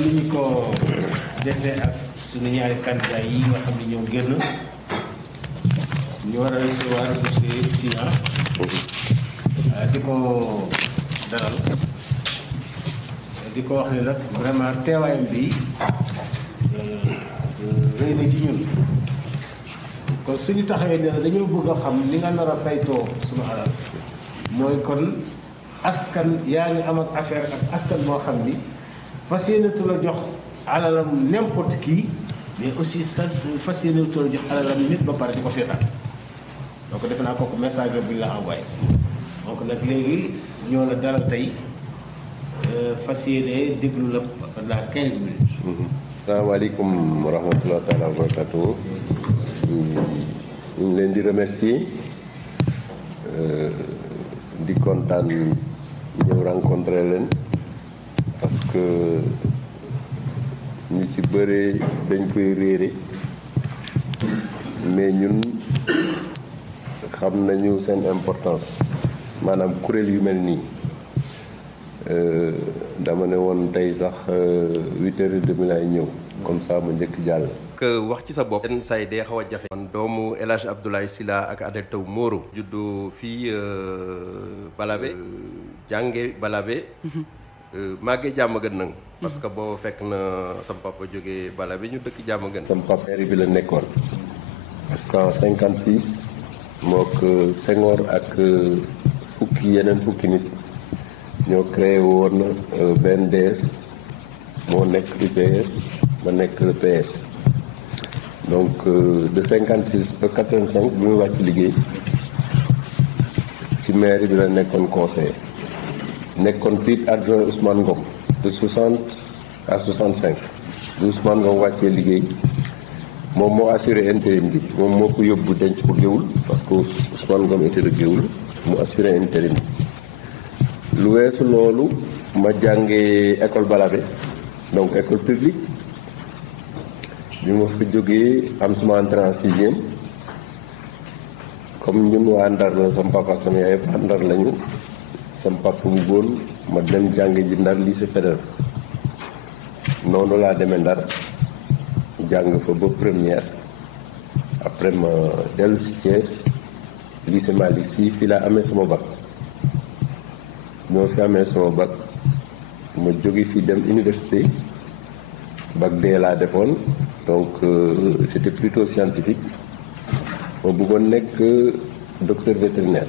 comme ni ñu ko defee ak suñu ñaari candidat yi nga xam ne ñoo génn ñu war a recevoir monsieur Sia di ko dalal di ko wax ne nag vraiment teewaayam bi rëy na ci ñun kon suñu taxawee ne dañoo bëgg a xam ni nga nar a saytoo suñu alal mooy kon askan yaa ngi am ak affaire ak askan boo xam ni fas yéenatu la jox alalam n'importe qui mais aussi sa fas yéenatu la jox alalam nit ba pare di ko seetaan donc defe naa kooku message la bu ñu la envoyé donc nag léegi ñoo la dalal tey fas yéene déglu la pendant 15 minutes. salaamaaleykum wa rahmatulah taala wa barakatuh. ñu ngi leen di remercier di kontaan ñëw rencontrer leen parce que ñu ci bëre dañ koy réere mais ñun xam nañu seen importance maanaam kuréel yu mel nii dama ne woon tey sax 8h30 laay ñëw comme ça ma njëkk jàll. que wax ci sa bopp yenn saa yi day xaw a jafe. man doomu El Hadj Abdoulaye Sylla ak Adel Taw Moro. juddu fii Balabé. jànge Balabé. màggee Diamaguène nag. parce que boo fekk na sam papa jógee Balabé ñu dëkk Diamaguène. sam papa mairie bi la nekkoon parce qu'en 56 mook Senghor ak yeneen fukki nit ñoo créé woon BNDS moo nekk UPS ma nekk PS. donc de 56 ba 85 bi muy wàcc liggéey ci maire bi la nekkoon conseiller nekkoon fii adjoint Ousmane Ngom de 60 à 65 bi Ousmane Ngom wàccee liggéey moom moo assuré intérim bi moom moo ko yóbbu denc ko Géoul parce que Ousmane Ngom était de Géoul mu assuré intérim bi lu weesu loolu ma jàngee école Balabé donc école publique bi ma fa jógee am suma entrée en sixième comme ñun waa Ndar la sama papa ak sama yaay yëpp Ndar lañu sama papa mu góor ma dem jànge ji Ndar lycée fédéral noonu laa demee Ndar jàng fa ba première après ma dellu si Thiès lycée Malick Sy fii laa amee sama bac ñoo fi amee sama bac ma jóge fii dem université bac D laa defoon donc c'était plutôt scientifique ma bëggoon nekk docteur vétérinaire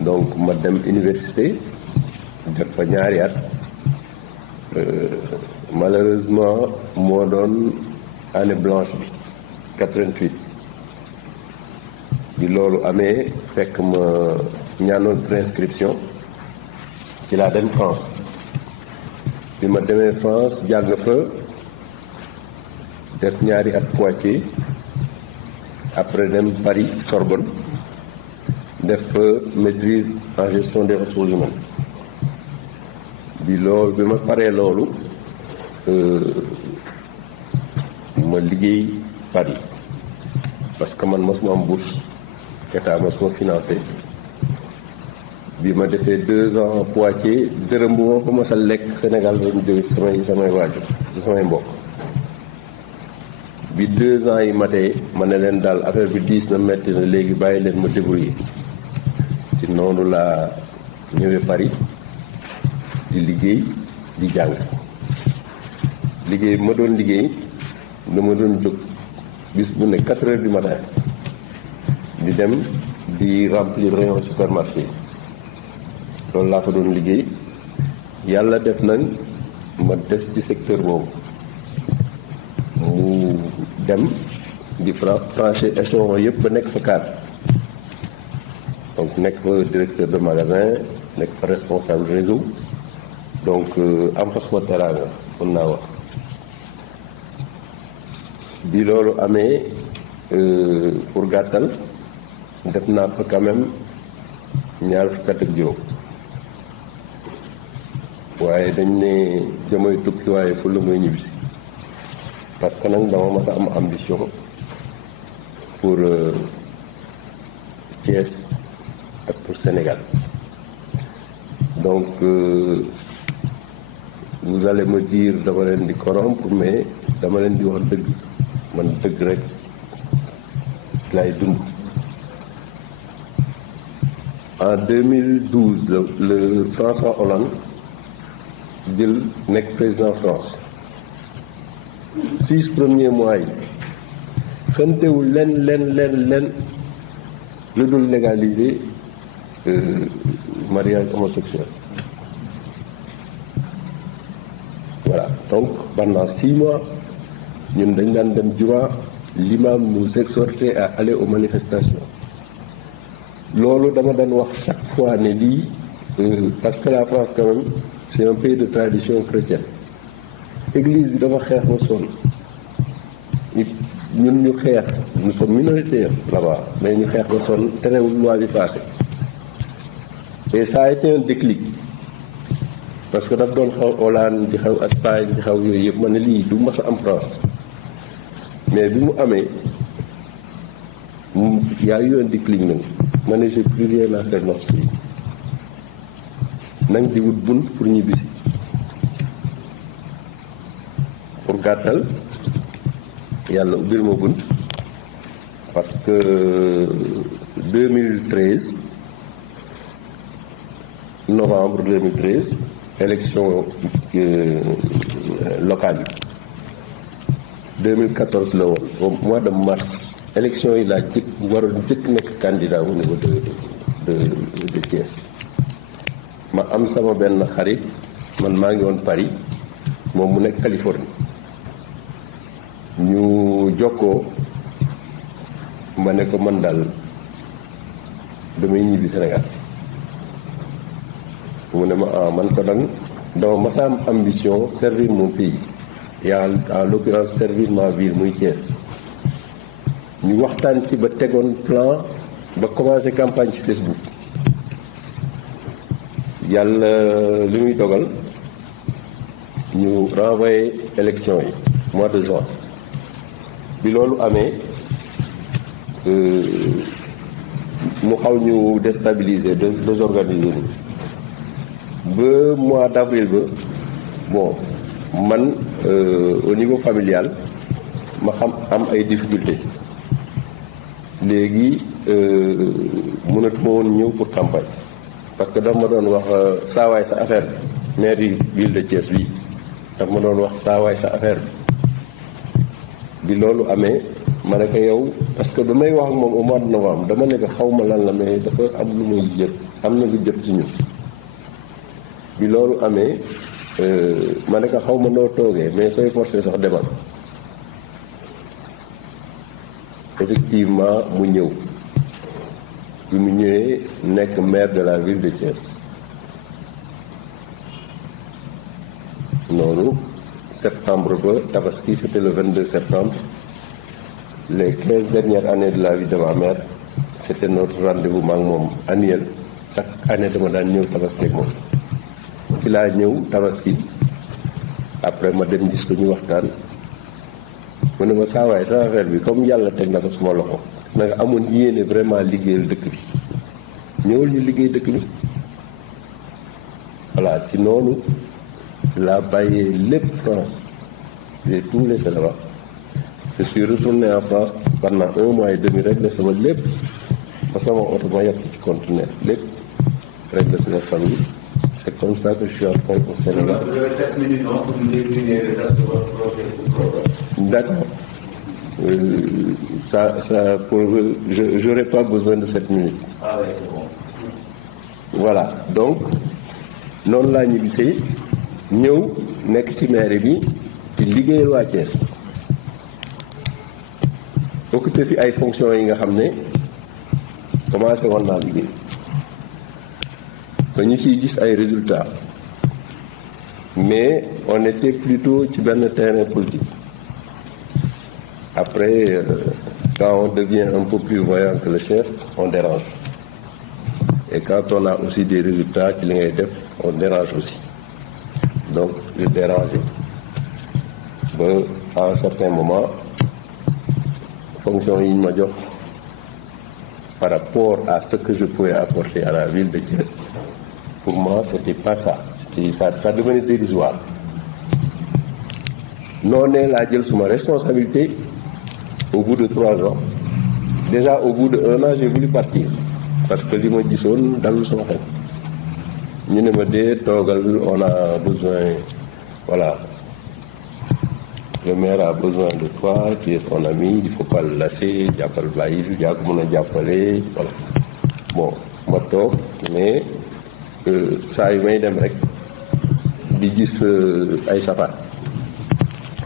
donc ma dem université def fa ñaari at malheureusement moo doon année blanche bi 88 bi loolu amee fekk ma ñaanoon préinscription ci laa dem France bi ma demee France jàng fa def ñaari at Poitiers après dem Paris Sorbonne def fa maîtrise en gestion des ressources humaines bi ma paree loolu ma liggéey Paris parce que man mosuma am bourse état mosuma financé bi ma defee 2 ans Poitiers dërëm bu ma ko mos a lekk Sénégal ba mu jóge samay waajur ci samay mbokk bi 2 ans yi matee ma ne leen daal affaire bi diis na metti na léegi bàyyi leen ma débrouiller ci noonu laa ñëwee Paris di liggéey di jàng liggéey bi ma doon liggéey dama doon jóg bis bu ne 4 heures du matin di dem di remplir rayon supermarché loolu laa ko doon liggéey yàlla def nañ ma def ci secteur boobu mu dem di franchir échelon yëpp ba nekk fa cadre donc nekk fa directeur de magasin nekk fa responsable réseau donc am fa suma teraanga mën naa wax bi loolu amee pour gàttal def naa fa quand même ñaar fukk ak juróom waaye dañ ne jamay tukki waaye fu la mooy ñibbisi parce que nag dama mas a am ambition pour Thiès ak pour Sénégal donc vous allez me dire dama leen di corrompre mais dama leen di wax dëgg man dëgg rek lay dund. En 2012 le François Hollande jël nekk président France 6 premiers mois yi xëntewul leen lu dul légaliser mariage homosexuel. Voilà, donc pendant 6 mois ñun dañ daan dem juma, l'imam nous exhortait à aller aux manifestations. Loolu dama daan wax chaque fois ne lii parce que la France quand même c'est un pays de tradition chrétienne. Église bi dafa xeex ba sonn ñun ñu xeex nous sommes minoritaires là-bas mais ñu xeex ba sonn terewul loi bi passé et ça a été un déclic parce que daf doon xaw Hollande di xaw Espagne di xaw yooyu yëpp ma ne lii du mas a am France mais bi mu amee y a eu un déclic nag ma ne j'ai plus rien à faire dans ce pays nañ di wut bunt pour ñibbisi. Pour gàttal yàlla ubbil ma bunt parce que 2013 novembre 2013 élection locale yi 2014 la woon au mois de mars élection yi laa waroon jëkk nekk candidat au niveau de Thiès ma am sama benn xarit man maa ngi woon Paris moom mu nekk Californie ñu jokkoo ma ne ko man daal damay ñibbi Sénégal mu ne ma man ko dama masa am ambition servir mon pays et en l'occurrence servir ma ville muy Thiès ñu waxtaan ci ba tegoon plan ba commencé campagne ci Facebook yàlla li muy dogal ñu renvoyé élection yi mois de juin bi loolu amee mu xaw ñu déstabiliser désorganiser ni ba mois d'avril ba bon man au niveau familial ma am ay difficultés léegi mënatuma woon ñëw pour campagne parce que daf ma doon wax saawaay sa affaire maire yi ville de Thiès bi daf ma doon wax saawaay sa affaire bi loolu amee ma ne ko yow parce que ba may wax ak moom au mois de novembre dama ne ko xaw ma lan la mais dafa am lu muy jël am na lu jëm ci ñun bi loolu amee ma ne ko xaw ma noo toogee mais sooy forcé sax demal effectivement mu ñëw bi mu ñëwee nekk maire de la ville de Thiès noonu septembre ba tabaski c'était le 22 septembre les 15 dernières années de la vie de ma mère c'était notre rendez-vous maak moom annuel chaque année dama daan ñëw tabaski ak moom ci laa ñëw tabaski après ma dem gis ko ñu waxtaan mu ne ma saawaay sa affaire bi comme yàlla teg na ko suma loxo na nga amoon yéene vraiment liggéeyal dëkk bi ñëwal ñu liggéey dëkk bi voilà ci noonu laa bàyyee lépp France j'ai tout laissé là-bas je suis retourné en France pendant 1 mois et demi rek la sama lépp ba sama oto ma yàpp ci conteneur lépp rek la sama famille c'est comme ça que je suis entré au Sénégal. D'accord. Ça j'aurais pas besoin de 7 minutes. Ah ouais, c'est bon. Voilà donc noonu laa ñibbisee ñëw nekk ci mairie bi ci liggéeyal waa Thiès occupé fi ay fonctions yi nga xam ne commencé woon naa liggéey ba ñu ciy gis ay résultats mais on était plutôt ci benn terrain politique après quand on devient un peu plus voyant que le chef on dérange et quand on a aussi des résultats ci li ngay def on dérange aussi donc je dérangeais ba à un certain moment fonction yi ñu ma jox par rapport à ce que je pouvais apporter à la ville de Thiès pour moi c'était pas ça ça devenait dérisoire noonee laa jël suma responsabilité au bout de 3 ans. Déjà au bout de 1 an j'ai voulu partir parce que li ma gisoon dalul sama xel ñu ne ma dee toogal, on a besoin, voilà, le maire a besoin de toi, tu es son ami, il faut pas le lâcher, jàppal bàyyi yaa ko mën a jàppale, voilà. Bon ma toog mais saa yu may dem rek di gis ay safar.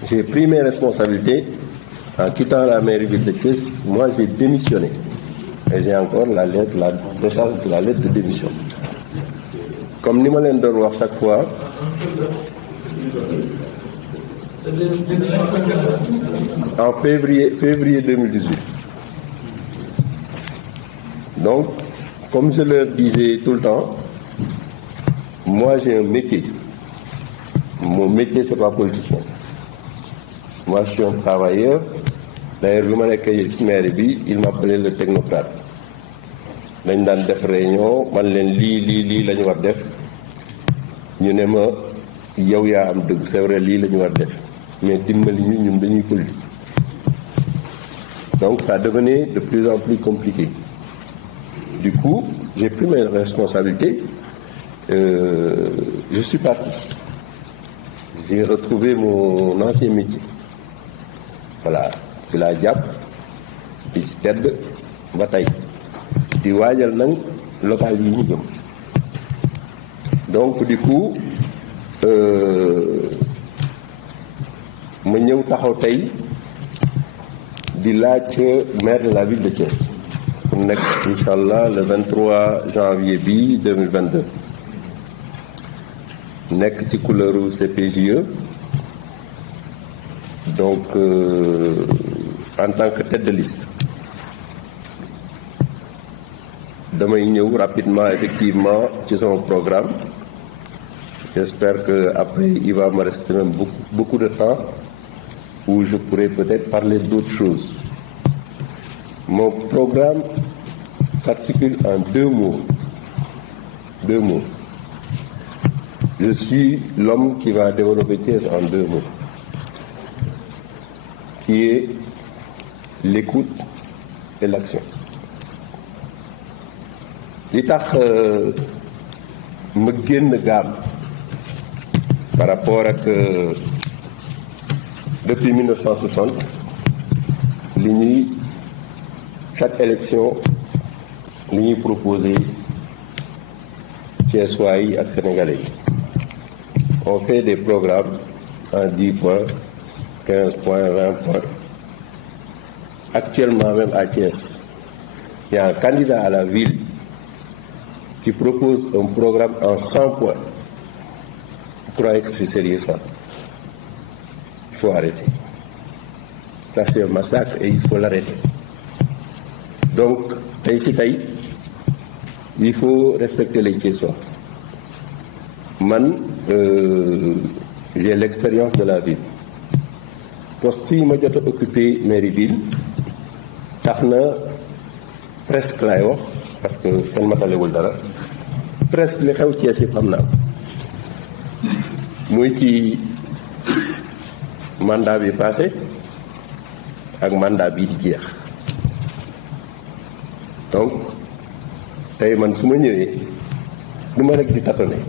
J'ai pris mes responsabilités en quittant la mairie ville de Thiès. Moi j'ai démissionné et j'ai encore la lettre, la décharge de la lettre de démission. Comme ni ma leen doon wax chaque fois, en février 2018. Donc comme je leur disais tout le temps, moi j'ai un métier. Mon métier c'est pas politicien. Moi je suis un travailleur. D'ailleurs bi ma nekkee ci mairie bi il m'appelait le technocrate. dañ daan def réunion man leen lii la ñu war def ñu ne ma yow yaa am dëgg c'est vrai lii la ñu war def mais dimbali ñu ñun dañuy politique. Donc ça devenait de plus en plus compliqué. Du coup j'ai pris mes responsabilités. Je suis parti. J'ai retrouvé mon ancien métier. Voilà ci laa jàpp di ci tedd ba tey di waajal nag local yi ñu jëm. Donc du coup ma ñëw taxaw tey di laaj maire de la ville de Thiès pour nekk incha allah le 23 janvier bi 2022 nekk ci couleuru CPJE. Donc en tant que tête de liste damay ñëw rapidement effectivement ci son programme. J'espère que après il va me rester même beaucoup de temps où je pourrai peut-être parler d'autres choses. Mon programme s'articule en 2 mots. 2 mots. Je suis l'homme qui va développer Thiès en 2 mots. Qui est l'écoute et l'action. Li tax ma génn gaam par rapport ak depuis 1960 li ñuy chaque élection li ñuy proposé Thiessois yi ak Sénégalais yi. On fait des programmes en 10 points, 15 points, 20 points. Actuellement même à Thiès, il y a un candidat à la ville qui propose un programme en 100 points. Vous croyez que c'est sérieux ça? Il faut arrêter. Ça c'est un massacre et il faut l'arrêter. Donc, tey il faut respecter les Thiessois. Man, j'ai l'expérience de la ville. Poste yi ma jot a occupé mairie ville tax na presque laay wax parce que kenn matalewul dara presque li xew Thiès yi xam naa muy ci mandat bi passé ak mandat bii di jeex. Donc tey man su ma ñëwee du ma rek di tâtonner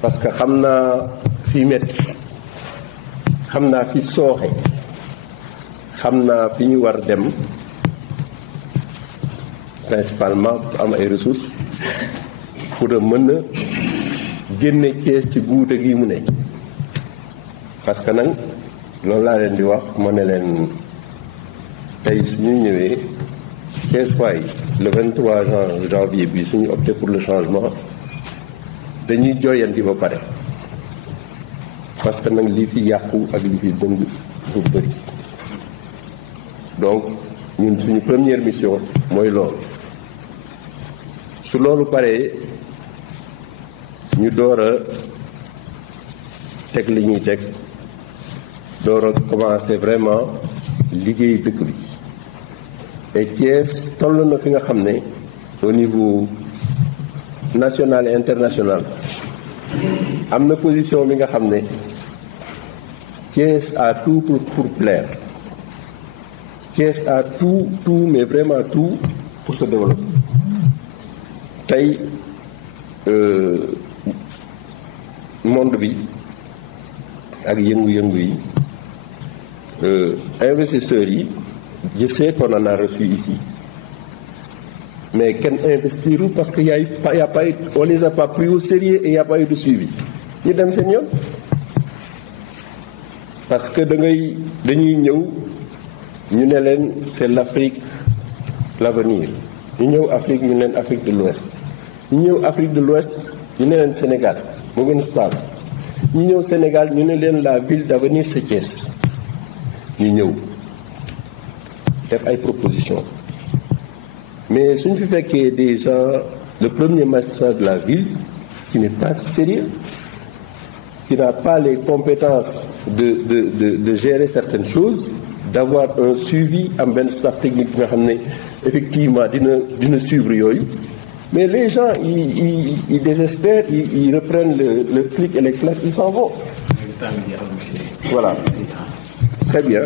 parce que xam naa fi metti, xam naa fi sooxe, xam naa fi ñu war dem principalement pour am ay ressources pour a mën a génne Thiès ci guute gi mu ne. Parce que nag loolu laa leen di wax ma ne leen tey suñu ñëwee Thiès waay le 23 janvier bi suñu opté pour le changement dañuy jooyanti ba pare parce que nag li fi yàqu ak li fi dëng bu bëri. Donc ñun suñu première mission mooy loolu. Su loolu paree ñu door a teg li ñuy teg door a commencer vraiment liggéey dëkk bi. Et Thiès toll na fi nga xam ne au niveau national et international am na position bi nga xam ne Thiès a tout pour plaire. Thiès a tout, mais vraiment tout pour se développer. tey monde bi ak yëngu-yëngu yi investisseurs yi je sais qu'on en a reçu ici mais kenn investirul parce que y a pas on les a pas pris au sérieux et y a pas eu de suivi ñu dem seen yoon parce que dañuy ñëw ñu ne leen c'est l'Afrique l'avenir ñu ñëw Afrique ñu ne leen Afrique de l'Ouest ñu ñëw Afrique de l'Ouest ñu ne leen Sénégal moo gën a stable ñu ñëw Sénégal ñu ne leen la ville d'avenir c'est Thiès ñu ñëw def ay propositions mais suñu fi fekkee des gens le premier magistrat de la ville qui n'est pas sérieux qui n'a pas les compétences de gérer certaines choses d'avoir un suivi am benn staff technique bi nga xam ne effectivement dina suivre yooyu mais les gens ils désespèrent ils reprennent le clic et le clac ils s'en vont voilà très bien